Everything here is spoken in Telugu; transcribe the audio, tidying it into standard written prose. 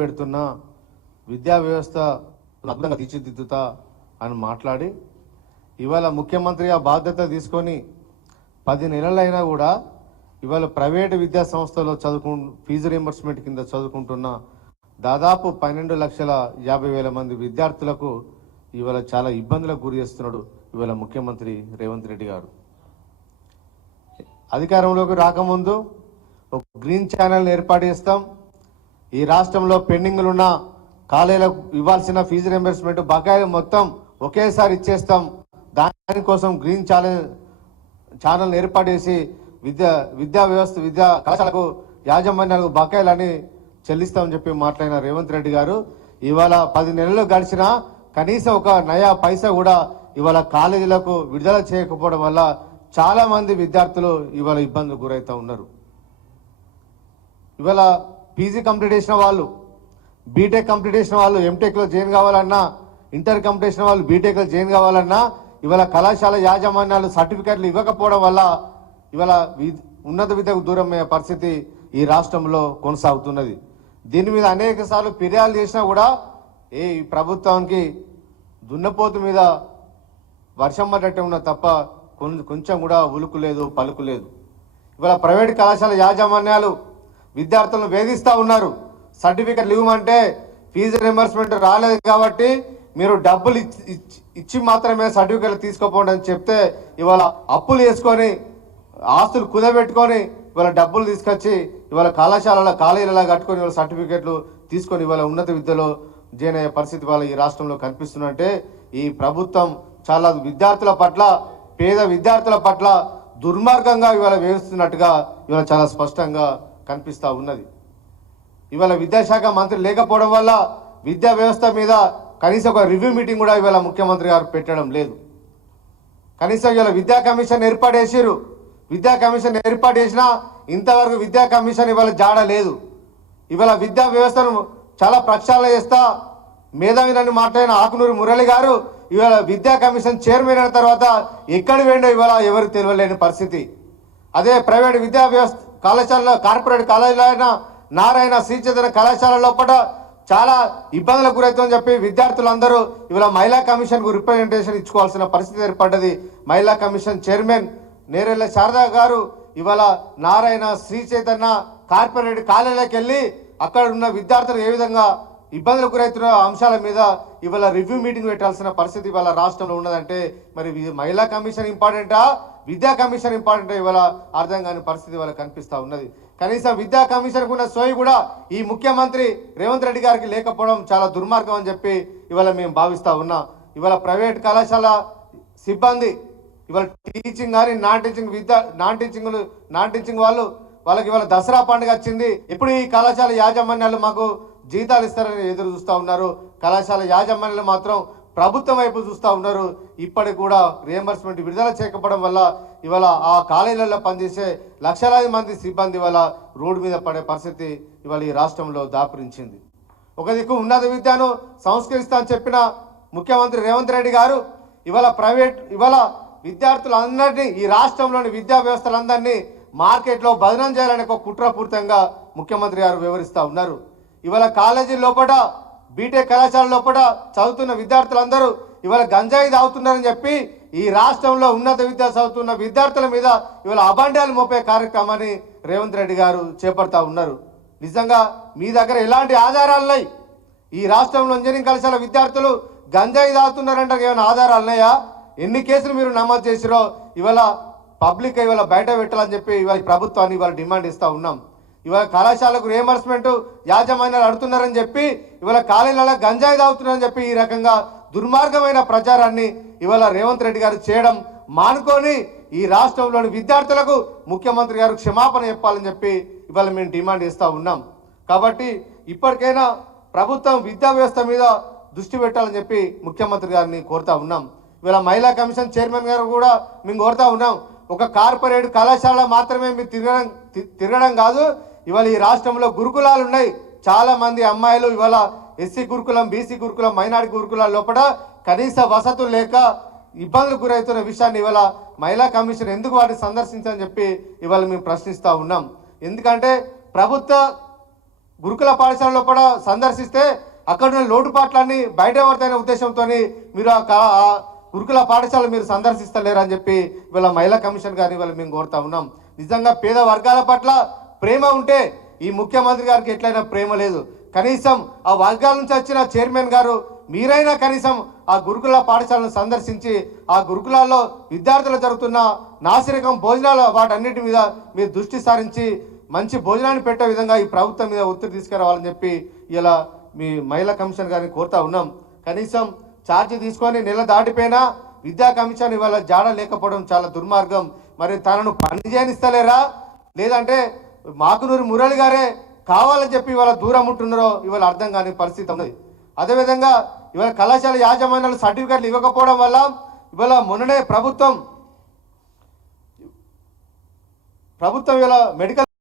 పెడుతున్న విద్యా వ్యవస్థ అద్భుతంగా తీర్చిదిద్దుతా అని మాట్లాడి ఇవాళ ముఖ్యమంత్రిగా బాధ్యత తీసుకొని 10 నెలలైనా కూడా ఇవాళ ప్రైవేటు విద్యా సంస్థలో ఫీజు రీయింబర్స్మెంట్ కింద చదువుకుంటున్న దాదాపు 12,50,000 మంది విద్యార్థులకు ఇవాళ చాలా ఇబ్బందులకు గురి చేస్తున్నాడు ఇవాళ ముఖ్యమంత్రి రేవంత్ రెడ్డి గారు. అధికారంలోకి రాకముందు ఒక గ్రీన్ ఛానల్ ఏర్పాటు చేస్తాం, ఈ రాష్ట్రంలో పెండింగ్లు ఉన్న కాలేజీలకు ఇవ్వాల్సిన ఫీజు రీయింబర్స్మెంట్ బకాయిలు మొత్తం ఒకేసారి ఇచ్చేస్తాం, దానికోసం గ్రీన్ ఛానల్ ఏర్పాటు చేసి విద్యా కళాశాలకు యాజమాన్యాలకు బకాయిలని చెల్లిస్తామని చెప్పి మాట్లాడిన రేవంత్ రెడ్డి గారు ఇవాళ 10 నెలలు గడిచినా కనీసం ఒక నయా పైసా కూడా ఇవాళ కాలేజీలకు విడుదల చేయకపోవడం వల్ల చాలా మంది విద్యార్థులు ఇవాళ ఇబ్బందులు గురవుతూ ఉన్నారు. ఇవాళ పీజీ కంప్లీట్ చేసిన వాళ్ళు, బీటెక్ కంప్లీట్ చేసిన వాళ్ళు ఎంటెక్లో జాయిన్ కావాలన్నా, ఇంటర్ కంప్లీట్ చేసిన వాళ్ళు బీటెక్లో జాయిన్ కావాలన్నా ఇవాళ కళాశాల యాజమాన్యాలు సర్టిఫికెట్లు ఇవ్వకపోవడం వల్ల ఇవాళ ఉన్నత విద్యకు దూరమయ్యే పరిస్థితి ఈ రాష్ట్రంలో కొనసాగుతున్నది. దీని మీద అనేక సార్లు ఫిర్యాదు చేసినా కూడా ఈ ప్రభుత్వానికి దున్నపోతు మీద వర్షం పడ్డట్టే ఉన్న తప్ప కొంచెం కూడా ఉలుకు లేదు, పలుకు లేదు. ఇవాళ ప్రైవేట్ కళాశాల యాజమాన్యాలు విద్యార్థులను వేధిస్తూ ఉన్నారు. సర్టిఫికెట్లు ఇవ్వమంటే ఫీజు రీయింబర్స్మెంట్ రాలేదు కాబట్టి మీరు డబ్బులు ఇచ్చి మాత్రమే సర్టిఫికెట్లు తీసుకోపోండి అని చెప్తే ఇవాళ అప్పులు చేసుకొని ఆస్తులు కుదబెట్టుకొని ఇవాళ డబ్బులు తీసుకొచ్చి ఇవాళ కాలేజీలలో కట్టుకొని ఇవాళ సర్టిఫికెట్లు తీసుకొని ఇవాళ ఉన్నత విద్యలో జాయిన్ అయ్యే పరిస్థితి వాళ్ళ ఈ రాష్ట్రంలో కనిపిస్తున్నట్టే ఈ ప్రభుత్వం చాలా విద్యార్థుల పట్ల, పేద విద్యార్థుల పట్ల దుర్మార్గంగా ఇవాళ వేస్తున్నట్టుగా ఇవాళ చాలా స్పష్టంగా కనిపిస్తూ ఉన్నది. ఇవాళ విద్యాశాఖ మంత్రి లేకపోవడం వల్ల విద్యా వ్యవస్థ మీద కనీసం ఒక రివ్యూ మీటింగ్ కూడా ఇవాళ ముఖ్యమంత్రి గారు పెట్టడం లేదు. కనీసం ఇవాళ విద్యా కమిషన్ ఏర్పాటు చేసిరు, విద్యా కమిషన్ ఏర్పాటు చేసినా ఇంతవరకు విద్యా కమిషన్ ఇవాళ జాడ లేదు. ఇవాళ విద్యా వ్యవస్థను చాలా ప్రక్షాళన చేస్తా మేధావినని మాట్లాడిన ఆకునూరి మురళి గారు ఇవాళ విద్యా కమిషన్ చైర్మన్ అయిన తర్వాత ఎక్కడి వేండో ఇవాళ ఎవరు తెలియలేని పరిస్థితి. అదే ప్రైవేట్ విద్యా వ్యవస్థ కళాశాలలో, కార్పొరేట్ కాలేజీలో అయినా, నారాయణ శ్రీచైతన్య కళాశాల లోపల చాలా ఇబ్బందులకు గురవుతుందని చెప్పి విద్యార్థులందరూ ఇవాళ మహిళా కమిషన్కు రిప్రజెంటేషన్ ఇచ్చుకోవాల్సిన పరిస్థితి ఏర్పడ్డది. మహిళా కమిషన్ చైర్మన్ నేరెళ్ళ శారదా గారు ఇవాళ నారాయణ శ్రీచైతన్య కార్పొరేట్ కాలేజీలోకి వెళ్ళి అక్కడ ఉన్న విద్యార్థులు ఏ విధంగా ఇబ్బందులకు గురవుతున్న అంశాల మీద ఇవాళ రివ్యూ మీటింగ్ పెట్టాల్సిన పరిస్థితి ఇవాళ రాష్ట్రంలో ఉన్నదంటే మరి మహిళా కమిషన్ ఇంపార్టెంటా, విద్యా కమిషన్ ఇంపార్టెంటా ఇవాళ అర్థం కాని పరిస్థితి ఇవాళ కనిపిస్తూ ఉన్నది. కనీసం విద్యా కమిషన్కు ఉన్న సోయి కూడా ఈ ముఖ్యమంత్రి రేవంత్ రెడ్డి గారికి లేకపోవడం చాలా దుర్మార్గం అని చెప్పి ఇవాళ మేము భావిస్తూ ఉన్నాం. ఇవాళ ప్రైవేట్ కళాశాల సిబ్బంది ఇవాళ టీచింగ్ కానీ నాన్ టీచింగ్ వాళ్ళకి ఇవాళ దసరా పండుగ వచ్చింది, ఎప్పుడు ఈ కళాశాల యాజమాన్యాలు మాకు జీతాలు ఇస్తారని ఎదురు చూస్తూ ఉన్నారు. కళాశాల యాజమాన్యాలు మాత్రం ప్రభుత్వం వైపు చూస్తూ ఉన్నారు. ఇప్పటికి కూడా రియంబర్స్మెంట్ విడుదల చేయకపోవడం వల్ల ఇవాళ ఆ కాలేజీలలో పనిచేసే లక్షలాది మంది సిబ్బంది ఇవాళ రోడ్డు మీద పడే పరిస్థితి ఇవాళ ఈ రాష్ట్రంలో దాపురించింది. ఒక దిక్కు ఉన్నత విద్యను సంస్కరిస్తా అని చెప్పిన ముఖ్యమంత్రి రేవంత్ రెడ్డి గారు ఇవాళ విద్యార్థులందరినీ, ఈ రాష్ట్రంలోని విద్యా వ్యవస్థలందరినీ మార్కెట్లో బదనం చేయాలని ఒక కుట్రపూరితంగా ముఖ్యమంత్రి గారు వివరిస్తూ ఉన్నారు. ఇవాళ కాలేజీ లోపల, బీటెక్ కళాశాల లోపల చదువుతున్న విద్యార్థులందరూ ఇవాళ గంజాయి తాగుతున్నారని చెప్పి ఈ రాష్ట్రంలో ఉన్నత విద్య చదువుతున్న విద్యార్థుల మీద ఇవాళ అబాండాలు మోపే కార్యక్రమాన్ని రేవంత్ రెడ్డి గారు చేపడతా ఉన్నారు. నిజంగా మీ దగ్గర ఎలాంటి ఆధారాలు ఉన్నాయి? ఈ రాష్ట్రంలో ఇంజనీరింగ్ కళాశాల విద్యార్థులు గంజాయి తాగుతున్నారంటే ఏమైనా ఆధారాలు ఉన్నాయా? ఎన్ని కేసులు మీరు నమోదు చేసిరో ఇవాళ పబ్లిక్ ఇవాళ బయట పెట్టాలని చెప్పి ఇవాళ ప్రభుత్వాన్ని ఇవాళ డిమాండ్ ఇస్తూ ఉన్నాం. ఇవాళ కళాశాలకు రియంబర్స్మెంట్ యాజమాన్యాలు అడుగుతున్నారని చెప్పి ఇవాళ కాలేజీలలో గంజాయి తాగుతున్నారని చెప్పి ఈ రకంగా దుర్మార్గమైన ప్రచారాన్ని ఇవాళ రేవంత్ రెడ్డి గారు చేయడం మానుకొని ఈ రాష్ట్రంలోని విద్యార్థులకు ముఖ్యమంత్రి గారు క్షమాపణ చెప్పాలని చెప్పి ఇవాళ మేము డిమాండ్ చేస్తూ ఉన్నాం. కాబట్టి ఇప్పటికైనా ప్రభుత్వం విద్యా వ్యవస్థ మీద దృష్టి పెట్టాలని చెప్పి ముఖ్యమంత్రి గారిని కోరుతా ఉన్నాం. ఇవాళ మహిళా కమిషన్ చైర్మన్ గారు కూడా మేము కోరుతా ఉన్నాం. ఒక కార్పొరేట్ కళాశాల మాత్రమే మీరు తిరగడం కాదు, ఇవాళ ఈ రాష్ట్రంలో గురుకులాలు ఉన్నాయి. చాలా మంది అమ్మాయిలు ఇవాళ ఎస్సీ గురుకులం, బీసీ గురుకులం, మైనారిటీ గురుకులాల లోపల కనీస వసతులు లేక ఇబ్బందులు గురవుతున్న విషయాన్ని ఇవాళ మహిళా కమిషన్ ఎందుకు వాటిని సందర్శించని చెప్పి ఇవాళ మేము ప్రశ్నిస్తూ ఉన్నాం. ఎందుకంటే ప్రభుత్వ గురుకుల పాఠశాలలో కూడా సందర్శిస్తే అక్కడ ఉన్న లోటుపాట్లన్నీ బయటపడతాయనే ఉద్దేశంతో మీరు ఆ గురుకుల పాఠశాల మీరు సందర్శిస్తలేరని చెప్పి ఇవాళ మహిళా కమిషన్ గారిని ఇవాళ మేము కోరుతా ఉన్నాం. నిజంగా పేద వర్గాల పట్ల ప్రేమ ఉంటే ఈ ముఖ్యమంత్రి గారికి ఎట్లయినా ప్రేమ లేదు. కనీసం ఆ వర్గాల నుంచి వచ్చిన చైర్మన్ గారు మీరైనా కనీసం ఆ గురుకుల పాఠశాలను సందర్శించి ఆ గురుకులాల్లో విద్యార్థులు జరుగుతున్న నాసిరకం భోజనాలు వాటన్నిటి మీద మీరు దృష్టి సారించి మంచి భోజనాన్ని పెట్టే విధంగా ఈ ప్రభుత్వం మీద ఒత్తిడి తీసుకురావాలని చెప్పి ఇలా మీ మహిళా కమిషన్ గారిని కోరుతా ఉన్నాం. కనీసం ఛార్జీ తీసుకొని నెల దాటిపోయినా విద్యా కమిషన్ ఇవాళ జాడ లేకపోవడం చాలా దుర్మార్గం. మరి తనను పని చేయనిస్తలేరా లేదంటే మాకునూరి మురళి గారే కావాలని చెప్పి ఇవాళ దూరం ఉంటున్నారో ఇవాళ అర్థం కాని పరిస్థితి ఉన్నది. అదేవిధంగా ఇవాళ కళాశాల యాజమాన్యాలు సర్టిఫికెట్లు ఇవ్వకపోవడం వల్ల ఇవాళ మొన్ననే ప్రభుత్వం ఇవాళ మెడికల్